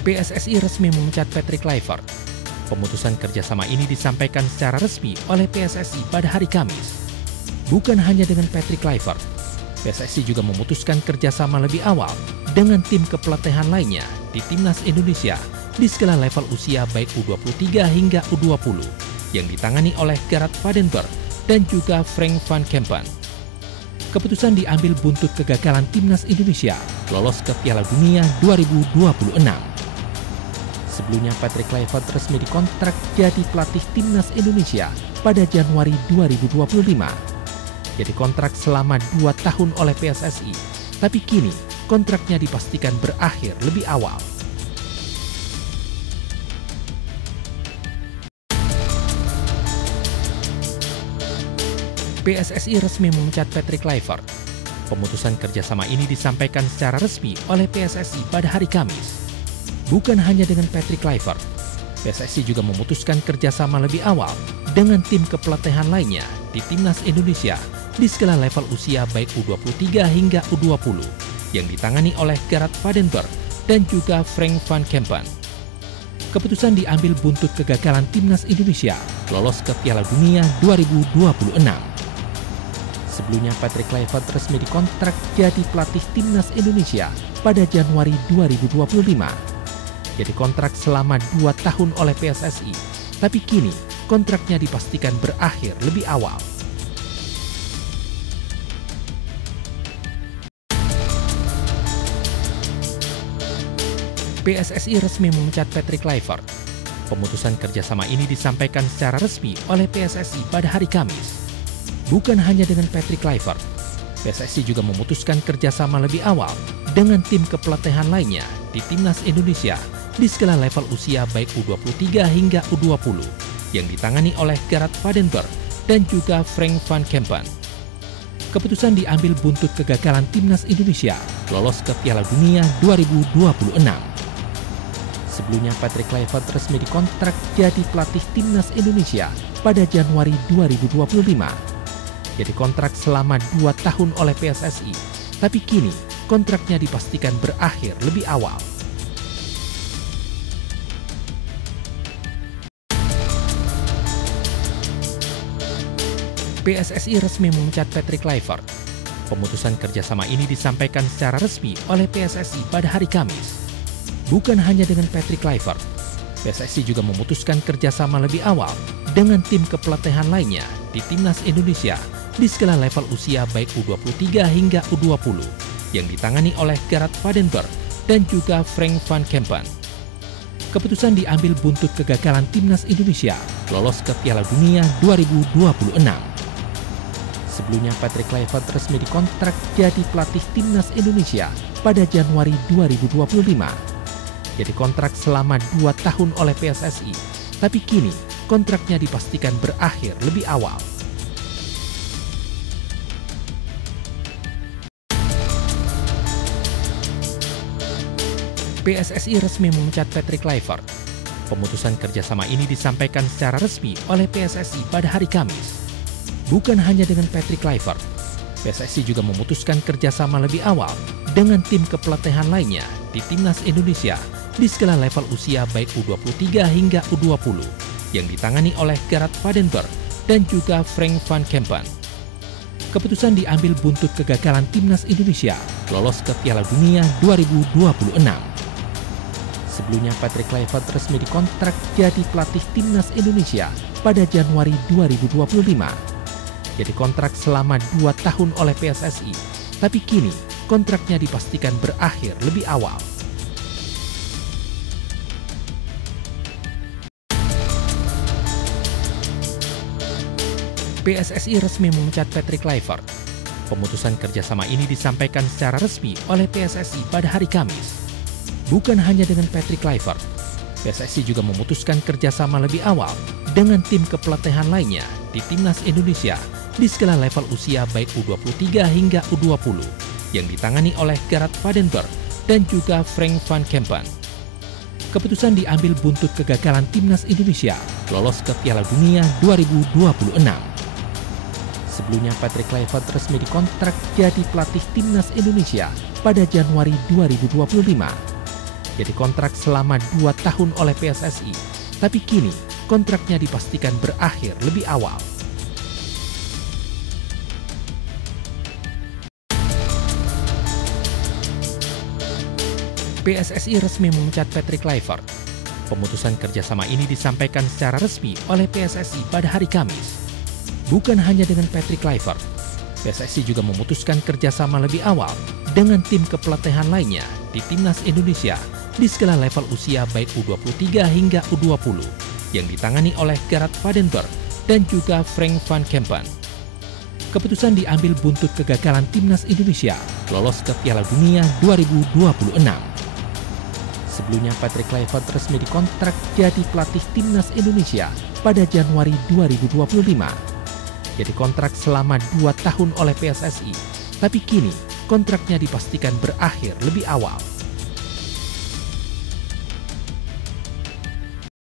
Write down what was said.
PSSI resmi memecat Patrick Kluivert. Pemutusan kerjasama ini disampaikan secara resmi oleh PSSI pada hari Kamis. Bukan hanya dengan Patrick Kluivert, PSSI juga memutuskan kerjasama lebih awal dengan tim kepelatihan lainnya di Timnas Indonesia di segala level usia baik U23 hingga U20 yang ditangani oleh Gerard Vandenberg dan juga Frank van Kempen. Keputusan diambil buntut kegagalan Timnas Indonesia lolos ke Piala Dunia 2026. Sebelumnya Patrick Kluivert resmi dikontrak jadi pelatih Timnas Indonesia pada Januari 2025. Ia dikontrak selama 2 tahun oleh PSSI, tapi kini kontraknya dipastikan berakhir lebih awal. PSSI resmi memecat Patrick Kluivert. Pemutusan kerjasama ini disampaikan secara resmi oleh PSSI pada hari Kamis. Bukan hanya dengan Patrick Kluivert, PSSI juga memutuskan kerjasama lebih awal dengan tim kepelatihan lainnya di Timnas Indonesia di segala level usia baik U23 hingga U20 yang ditangani oleh Gerard Vandenberg dan juga Frank van Kempen. Keputusan diambil buntut kegagalan Timnas Indonesia lolos ke Piala Dunia 2026. Sebelumnya Patrick Kluivert resmi dikontrak jadi pelatih Timnas Indonesia pada Januari 2025. Ia dikontrak selama 2 tahun oleh PSSI, tapi kini kontraknya dipastikan berakhir lebih awal. PSSI resmi memecat Patrick Kluivert. Pemutusan kerjasama ini disampaikan secara resmi oleh PSSI pada hari Kamis. Bukan hanya dengan Patrick Kluivert, PSSI juga memutuskan kerjasama lebih awal dengan tim kepelatihan lainnya di Timnas Indonesia di segala level usia baik U23 hingga U20 yang ditangani oleh Gerard Vandenberg dan juga Frank van Kempen. Keputusan diambil buntut kegagalan Timnas Indonesia lolos ke Piala Dunia 2026. Sebelumnya Patrick Kluivert resmi dikontrak jadi pelatih Timnas Indonesia pada Januari 2025. Ia dikontrak selama 2 tahun oleh PSSI, tapi kini kontraknya dipastikan berakhir lebih awal. PSSI resmi memecat Patrick Kluivert. Pemutusan kerjasama ini disampaikan secara resmi oleh PSSI pada hari Kamis. Bukan hanya dengan Patrick Kluivert, PSSI juga memutuskan kerjasama lebih awal dengan tim kepelatihan lainnya di Timnas Indonesia di segala level usia baik U23 hingga U20 yang ditangani oleh Gerard Vandenberg dan juga Frank van Kempen. Keputusan diambil buntut kegagalan Timnas Indonesia lolos ke Piala Dunia 2026. Sebelumnya Patrick Kluivert resmi dikontrak jadi pelatih Timnas Indonesia pada Januari 2025. Ia dikontrak selama 2 tahun oleh PSSI, tapi kini kontraknya dipastikan berakhir lebih awal. PSSI resmi memecat Patrick Kluivert. Pemutusan kerjasama ini disampaikan secara resmi oleh PSSI pada hari Kamis. Bukan hanya dengan Patrick Kluivert, PSSI juga memutuskan kerjasama lebih awal dengan tim kepelatihan lainnya di Timnas Indonesia di segala level usia baik U23 hingga U20 yang ditangani oleh Gerard Vandenberg dan juga Frank van Kempen. Keputusan diambil buntut kegagalan Timnas Indonesia lolos ke Piala Dunia 2026. Sebelumnya Patrick Kluivert resmi dikontrak jadi pelatih Timnas Indonesia pada Januari 2025. Ia dikontrak selama 2 tahun oleh PSSI, tapi kini kontraknya dipastikan berakhir lebih awal. PSSI resmi memecat Patrick Kluivert. Pemutusan kerjasama ini disampaikan secara resmi oleh PSSI pada hari Kamis. Bukan hanya dengan Patrick Kluivert, PSSI juga memutuskan kerjasama lebih awal dengan tim kepelatihan lainnya di Timnas Indonesia di segala level usia baik U23 hingga U20 yang ditangani oleh Gerard Vandenberg dan juga Frank van Kempen. Keputusan diambil buntut kegagalan Timnas Indonesia lolos ke Piala Dunia 2026. Sebelumnya Patrick Kluivert resmi dikontrak jadi pelatih Timnas Indonesia pada Januari 2025. Ia dikontrak selama 2 tahun oleh PSSI, tapi kini kontraknya dipastikan berakhir lebih awal. PSSI resmi memecat Patrick Kluivert. Pemutusan kerjasama ini disampaikan secara resmi oleh PSSI pada hari Kamis. Bukan hanya dengan Patrick Kluivert, PSSI juga memutuskan kerjasama lebih awal dengan tim kepelatihan lainnya di Timnas Indonesia di segala level usia baik U23 hingga U20 yang ditangani oleh Gerard Vandenberg dan juga Frank van Kempen. Keputusan diambil buntut kegagalan Timnas Indonesia lolos ke Piala Dunia 2026. Sebelumnya Patrick Kluivert resmi dikontrak jadi pelatih Timnas Indonesia pada Januari 2025. Ia dikontrak selama 2 tahun oleh PSSI, tapi kini kontraknya dipastikan berakhir lebih awal.